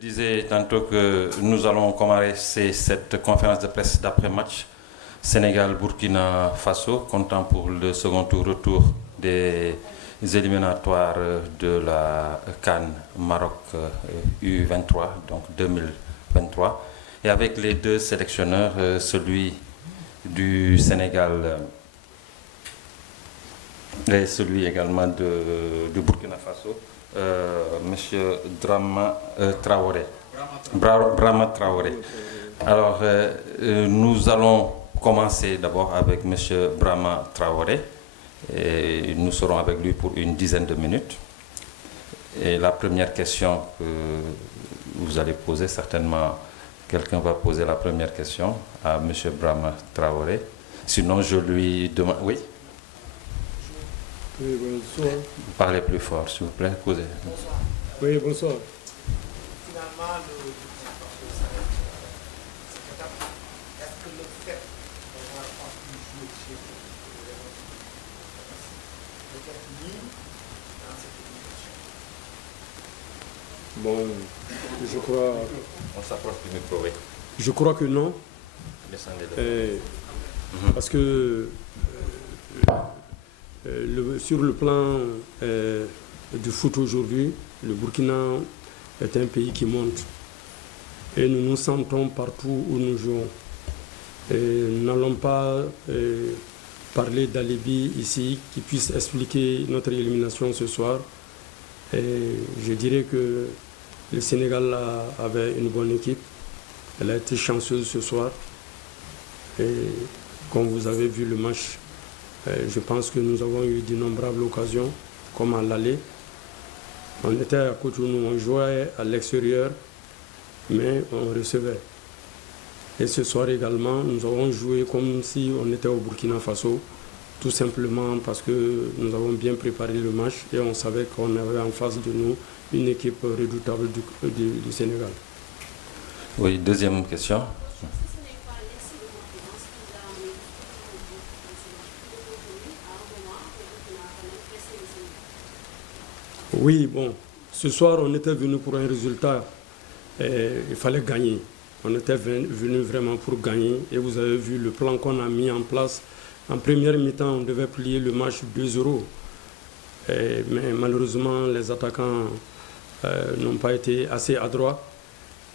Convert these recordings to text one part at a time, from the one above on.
Je disais tantôt que nous allons commencer cette conférence de presse d'après-match Sénégal-Burkina Faso, comptant pour le second retour des éliminatoires de la CAN Maroc U23, donc 2023. Et avec les deux sélectionneurs, celui du Sénégal et celui également du Burkina Faso, Monsieur Traoré. Brahma Traoré. Alors, nous allons commencer d'abord avec Monsieur Brahma Traoré. Et nous serons avec lui pour une dizaine de minutes. Et la première question que vous allez poser, certainement, quelqu'un va poser la première question à Monsieur Brahma Traoré. Sinon, je lui demande... Oui? Oui, bonsoir. Parlez plus fort, s'il vous plaît. Posez. Oui, bonsoir. Finalement, est-ce que le fait d'avoir pas pu jouer chez peut-être mis dans cette élimination? Bon, je crois... On s'approche du micro, oui. Je crois que non. Descendez-le. Parce que sur le plan du foot aujourd'hui, le Burkina est un pays qui monte. Et nous nous sentons partout où nous jouons. Et nous n'allons pas parler d'alibi ici qui puisse expliquer notre élimination ce soir. Et je dirais que le Sénégal avait une bonne équipe. Elle a été chanceuse ce soir. Et comme vous avez vu le match, je pense que nous avons eu d'innombrables occasions, comme à l'aller. On était à Cotonou, on jouait à l'extérieur, mais on recevait. Et ce soir également, nous avons joué comme si on était au Burkina Faso, tout simplement parce que nous avons bien préparé le match et on savait qu'on avait en face de nous une équipe redoutable du Sénégal. Oui, deuxième question. Oui, bon, ce soir on était venu pour un résultat, il fallait gagner. On était venu vraiment pour gagner et vous avez vu le plan qu'on a mis en place. En première mi-temps, on devait plier le match 2-0. Mais malheureusement, les attaquants n'ont pas été assez adroits.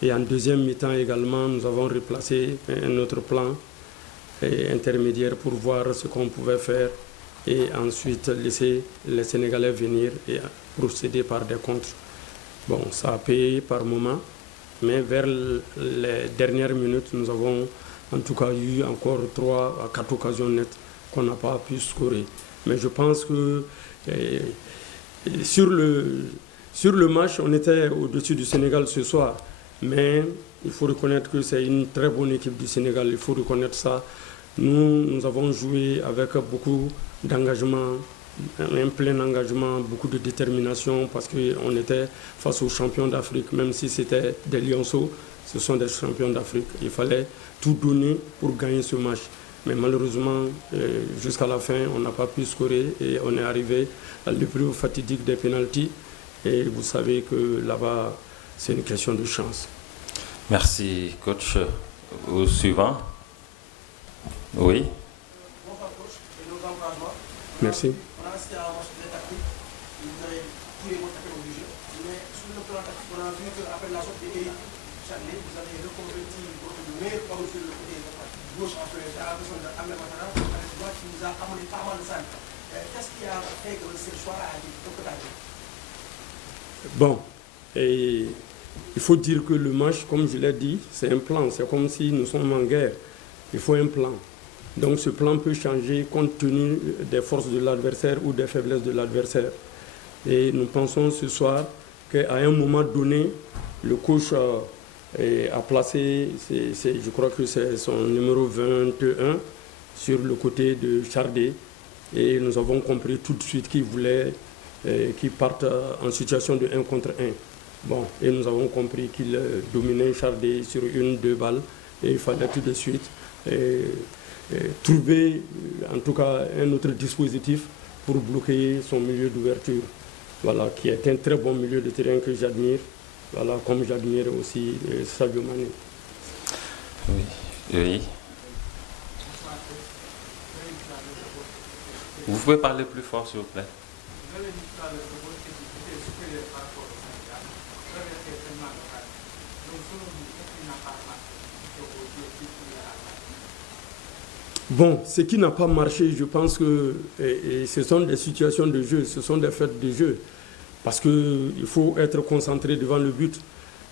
Et en deuxième mi-temps également, nous avons replacé un autre plan intermédiaire pour voir ce qu'on pouvait faire et ensuite laisser les Sénégalais venir et procéder par des contres. Bon, ça a payé par moment, mais vers les dernières minutes, nous avons en tout cas eu encore 3 à 4 occasions nettes qu'on n'a pas pu scorer. Mais je pense que sur le match, on était au-dessus du Sénégal ce soir. Mais il faut reconnaître que c'est une très bonne équipe du Sénégal, il faut reconnaître ça. Nous avons joué avec beaucoup d'engagement, un plein engagement, beaucoup de détermination parce qu'on était face aux champions d'Afrique, même si c'était des lionceaux, ce sont des champions d'Afrique. Il fallait tout donner pour gagner ce match. Mais malheureusement, jusqu'à la fin, on n'a pas pu scorer et on est arrivé à l'épreuve fatidique des pénaltys. Et vous savez que là-bas, c'est une question de chance. Merci, coach. Au suivant. Oui. Bonsoir, coach, et nos encouragements. Merci. On a assisté à un match très tactique. Vous avez tous les mots tactiques au jeu. Mais sur le plan tactique, on a vu qu'après la sortie d'Éric Chadley, vous avez reconverti votre meilleur poids sur le côté gauche après la personne d'Ahmed Ouattara, qui nous a amené pas mal de salles. Qu'est-ce qui a fait que ce choix-là a été totalement? Bon, et il faut dire que le match, comme je l'ai dit, c'est un plan. C'est comme si nous sommes en guerre. Il faut un plan. Donc ce plan peut changer compte tenu des forces de l'adversaire ou des faiblesses de l'adversaire. Et nous pensons ce soir qu'à un moment donné, le coach a placé, je crois que c'est son numéro 21, sur le côté de Chardé. Et nous avons compris tout de suite qu'il voulait qu'il parte en situation de 1 contre 1. Bon, et nous avons compris qu'il dominait Chardé sur 1-2 balles. Et il fallait tout de suite trouver en tout cas un autre dispositif pour bloquer son milieu d'ouverture. Voilà, qui est un très bon milieu de terrain que j'admire. Voilà, comme j'admire aussi Sadio Mané. Oui, oui. Vous pouvez parler plus fort, s'il vous plaît. Bon, ce qui n'a pas marché, je pense que ce sont des situations de jeu, ce sont des faits de jeu. Parce qu'il faut être concentré devant le but.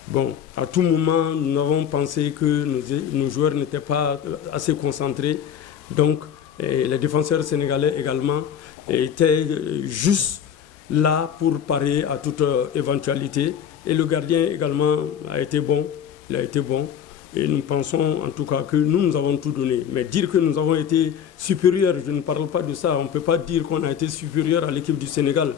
Bon, à tout moment, nous avons pensé que nos joueurs n'étaient pas assez concentrés. Donc, les défenseurs sénégalais également étaient juste là pour parer à toute éventualité. Et le gardien également a été bon. Il a été bon. Et nous pensons en tout cas que nous avons tout donné. Mais dire que nous avons été supérieurs, je ne parle pas de ça. On ne peut pas dire qu'on a été supérieur à l'équipe du Sénégal.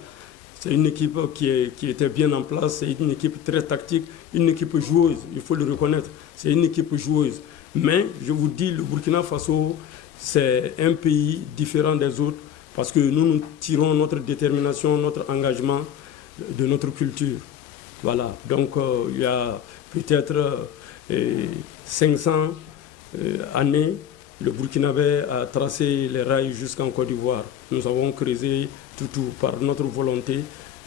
C'est une équipe qui était bien en place, c'est une équipe très tactique, une équipe joueuse, il faut le reconnaître. C'est une équipe joueuse. Mais je vous dis, le Burkina Faso, c'est un pays différent des autres parce que nous tirons notre détermination, notre engagement de notre culture. Voilà, donc il y a peut-être 500 années, le Burkinabé a tracé les rails jusqu'en Côte d'Ivoire. Nous avons creusé tout par notre volonté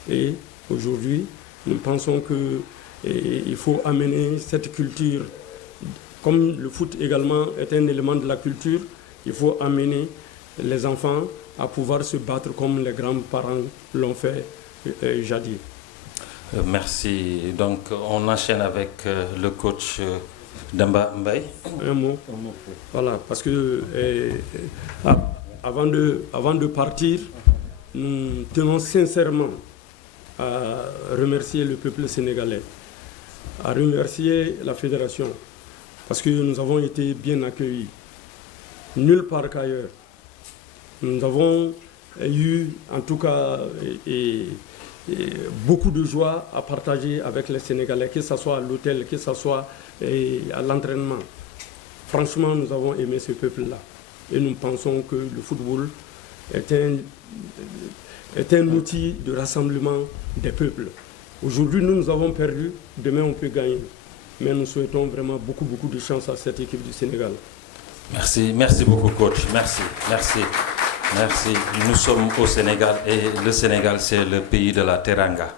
et aujourd'hui, nous pensons qu'il faut amener cette culture. Comme le foot également est un élément de la culture, il faut amener les enfants à pouvoir se battre comme les grands-parents l'ont fait jadis. Merci. Donc, on enchaîne avec le coach Demba Mbaye. Un mot. Voilà, parce que avant de partir, nous tenons sincèrement à remercier le peuple sénégalais, à remercier la fédération, parce que nous avons été bien accueillis, nulle part qu'ailleurs. Nous avons eu, en tout cas, beaucoup de joie à partager avec les Sénégalais, que ce soit à l'hôtel, que ce soit à l'entraînement. Franchement, nous avons aimé ce peuple-là. Et nous pensons que le football est un outil de rassemblement des peuples. Aujourd'hui, nous avons perdu, demain on peut gagner. Mais nous souhaitons vraiment beaucoup de chance à cette équipe du Sénégal. Merci beaucoup coach, merci. Nous sommes au Sénégal et le Sénégal c'est le pays de la Teranga.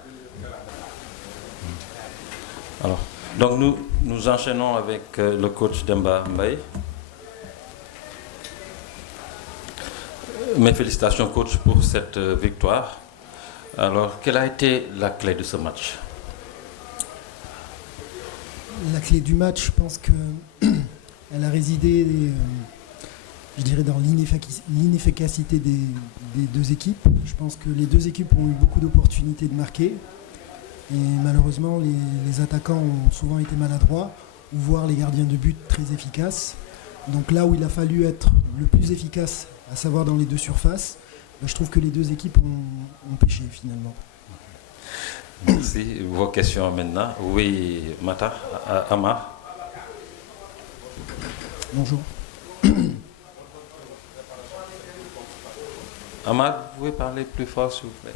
Alors, donc nous enchaînons avec le coach Demba Mbaye. Mes félicitations coach pour cette victoire. Alors, quelle a été la clé de ce match? La clé du match, je pense qu'elle a résidé, je dirais, dans l'inefficacité des deux équipes. Je pense que les deux équipes ont eu beaucoup d'opportunités de marquer. Et malheureusement, les attaquants ont souvent été maladroits, ou voire les gardiens de but très efficaces. Donc là où il a fallu être le plus efficace, à savoir dans les deux surfaces, je trouve que les deux équipes ont pêché finalement. Merci. Vos questions maintenant. Oui, Mata, Amar. Bonjour. Amar, vous pouvez parler plus fort s'il vous plaît.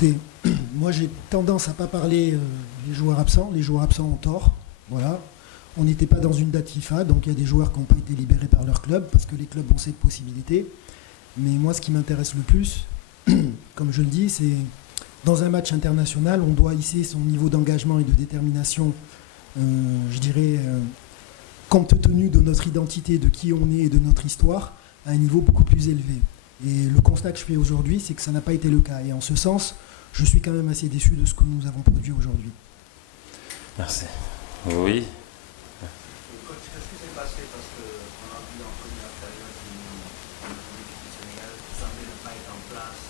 Écoutez, moi j'ai tendance à ne pas parler des joueurs absents. Les joueurs absents ont tort. Voilà. On n'était pas dans une date FIFA, donc il y a des joueurs qui n'ont pas été libérés par leur club, parce que les clubs ont cette possibilité. Mais moi, ce qui m'intéresse le plus, comme je le dis, c'est dans un match international, on doit hisser son niveau d'engagement et de détermination, je dirais, compte tenu de notre identité, de qui on est et de notre histoire, à un niveau beaucoup plus élevé. Et le constat que je fais aujourd'hui, c'est que ça n'a pas été le cas. Et en ce sens, je suis quand même assez déçu de ce que nous avons produit aujourd'hui. Merci. Oui. Coach, qu'est-ce qui s'est passé? Parce qu'on a vu en première période une équipe du Sénégal qui semblait ne pas être en place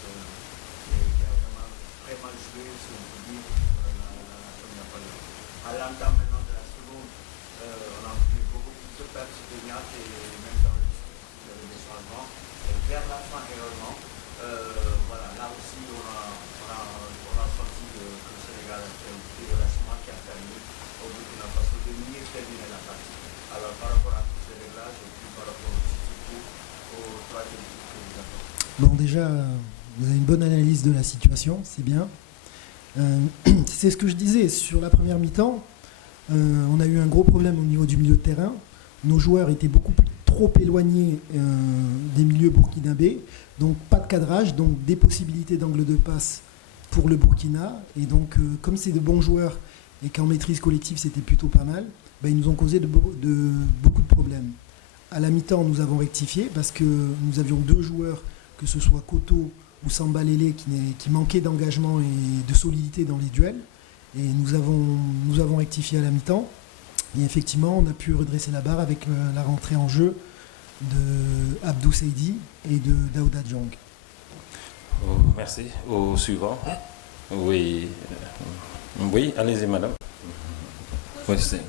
et qui a vraiment très mal joué, si on peut dire, la première période. À l'entame maintenant de la seconde, on a vu beaucoup plus de pertes de Niak et même dans le des changements. Et vers la fin également, Voilà, là aussi, on a senti que le Sénégal a fait un petit relâchement qui a permis au Burkina Faso de mieux terminer la partie. Alors, par rapport à tous ces réglages et puis par rapport surtout au troisième tour que vous avez. Bon, déjà, vous avez une bonne analyse de la situation, c'est bien. C'est ce que je disais, sur la première mi-temps, on a eu un gros problème au niveau du milieu de terrain. Nos joueurs étaient trop éloignés des milieux burkinabés, donc pas de cadrage, donc des possibilités d'angle de passe pour le Burkina. Et donc, comme c'est de bons joueurs et qu'en maîtrise collective c'était plutôt pas mal, ben, ils nous ont causé beaucoup de problèmes. À la mi-temps, nous avons rectifié parce que nous avions deux joueurs, que ce soit Koto ou Samba Lele, qui manquaient d'engagement et de solidité dans les duels. Et nous avons rectifié à la mi-temps. Et effectivement, on a pu redresser la barre avec la rentrée en jeu de Abdou Seydi et de Daouda Diong. Oh, merci. Au suivant. Oui. Oui, allez-y, madame. Oui, c'est...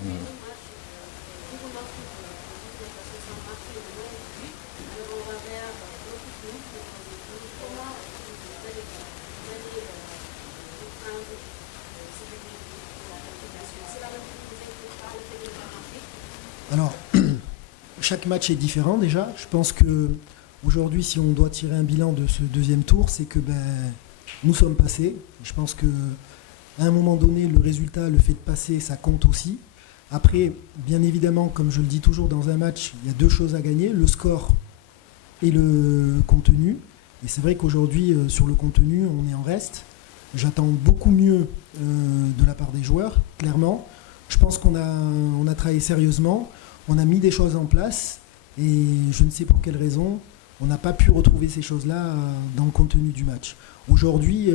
Alors, chaque match est différent déjà. Je pense que aujourd'hui, si on doit tirer un bilan de ce deuxième tour, c'est que nous sommes passés. Je pense qu'à un moment donné, le résultat, le fait de passer, ça compte aussi. Après, bien évidemment, comme je le dis toujours dans un match, il y a deux choses à gagner, le score et le contenu. Et c'est vrai qu'aujourd'hui, sur le contenu, on est en reste. J'attends beaucoup mieux de la part des joueurs, clairement. Je pense qu'on a travaillé sérieusement, on a mis des choses en place et je ne sais pour quelle raison, on n'a pas pu retrouver ces choses-là dans le contenu du match. Aujourd'hui,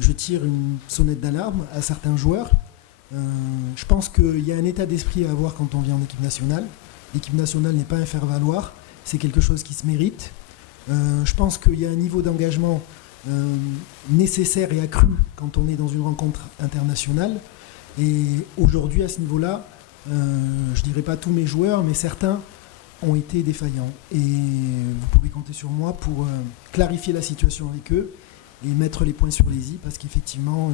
je tire une sonnette d'alarme à certains joueurs. Je pense qu'il y a un état d'esprit à avoir quand on vient en équipe nationale. L'équipe nationale n'est pas un faire-valoir, c'est quelque chose qui se mérite. Je pense qu'il y a un niveau d'engagement nécessaire et accru quand on est dans une rencontre internationale. Et aujourd'hui, à ce niveau-là, je ne dirais pas tous mes joueurs, mais certains ont été défaillants. Et vous pouvez compter sur moi pour clarifier la situation avec eux et mettre les points sur les i, parce qu'effectivement,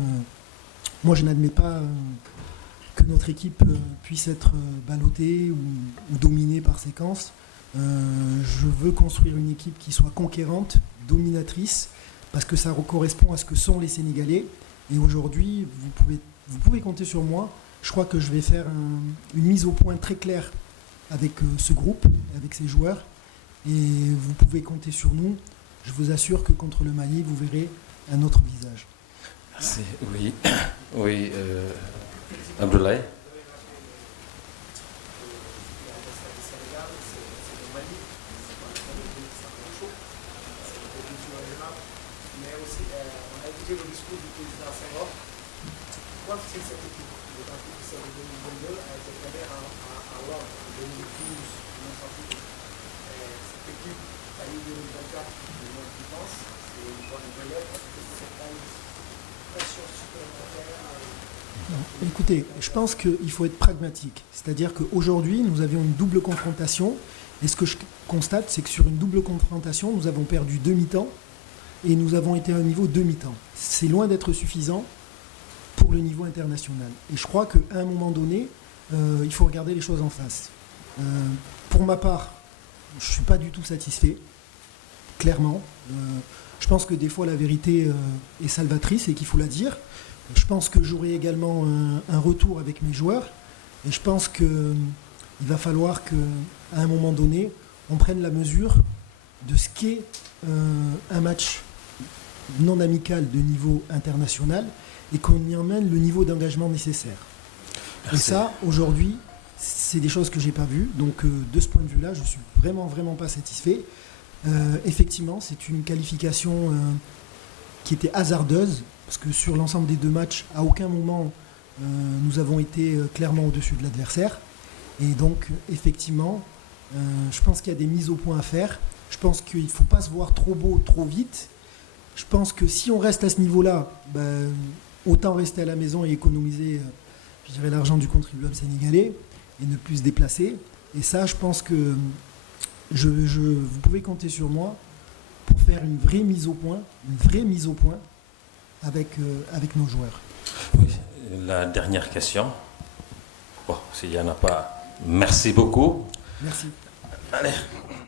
moi, je n'admets pas que notre équipe puisse être ballottée ou dominée par séquence. Je veux construire une équipe qui soit conquérante, dominatrice, parce que ça correspond à ce que sont les Sénégalais. Et aujourd'hui, vous pouvez compter sur moi. Je crois que je vais faire une mise au point très claire avec ce groupe, avec ces joueurs. Et vous pouvez compter sur nous. Je vous assure que contre le Mali, vous verrez un autre visage. Merci. Oui. Oui. Abdoulaye. Mais aussi, on a écouté le discours du président Senghor. Quoi fait cette équipe, d'autant plus que celle de 2022 a été créée à Londres en 2012, cette équipe a eu 2024 de moins qui pense, c'est une bonne nouvelle parce que c'est pas une pression supplémentaire. Non. Écoutez, je pense qu'il faut être pragmatique. C'est-à-dire qu'aujourd'hui, nous avions une double confrontation. Et ce que je constate, c'est que sur une double confrontation, nous avons perdu 2 mi-temps et nous avons été à un niveau 2 mi-temps. C'est loin d'être suffisant pour le niveau international. Et je crois qu'à un moment donné, il faut regarder les choses en face. Pour ma part, je ne suis pas du tout satisfait, clairement. Je pense que des fois, la vérité est salvatrice et qu'il faut la dire. Je pense que j'aurai également un retour avec mes joueurs. Et je pense qu'il va falloir qu'à un moment donné, on prenne la mesure de ce qu'est un match non amical de niveau international et qu'on y emmène le niveau d'engagement nécessaire. Merci. Et ça, aujourd'hui, c'est des choses que je n'ai pas vues. Donc, de ce point de vue-là, je ne suis vraiment pas satisfait. Effectivement, c'est une qualification qui était hasardeuse, parce que sur l'ensemble des 2 matchs, à aucun moment, nous avons été clairement au-dessus de l'adversaire. Et donc, effectivement, je pense qu'il y a des mises au point à faire. Je pense qu'il ne faut pas se voir trop beau, trop vite. Je pense que si on reste à ce niveau-là, autant rester à la maison et économiser, je dirais, l'argent du contribuable sénégalais et ne plus se déplacer. Et ça, je pense que vous pouvez compter sur moi pour faire une vraie mise au point avec nos joueurs. Oui, la dernière question. Bon, s'il n'y en a pas, merci beaucoup. Merci. Allez.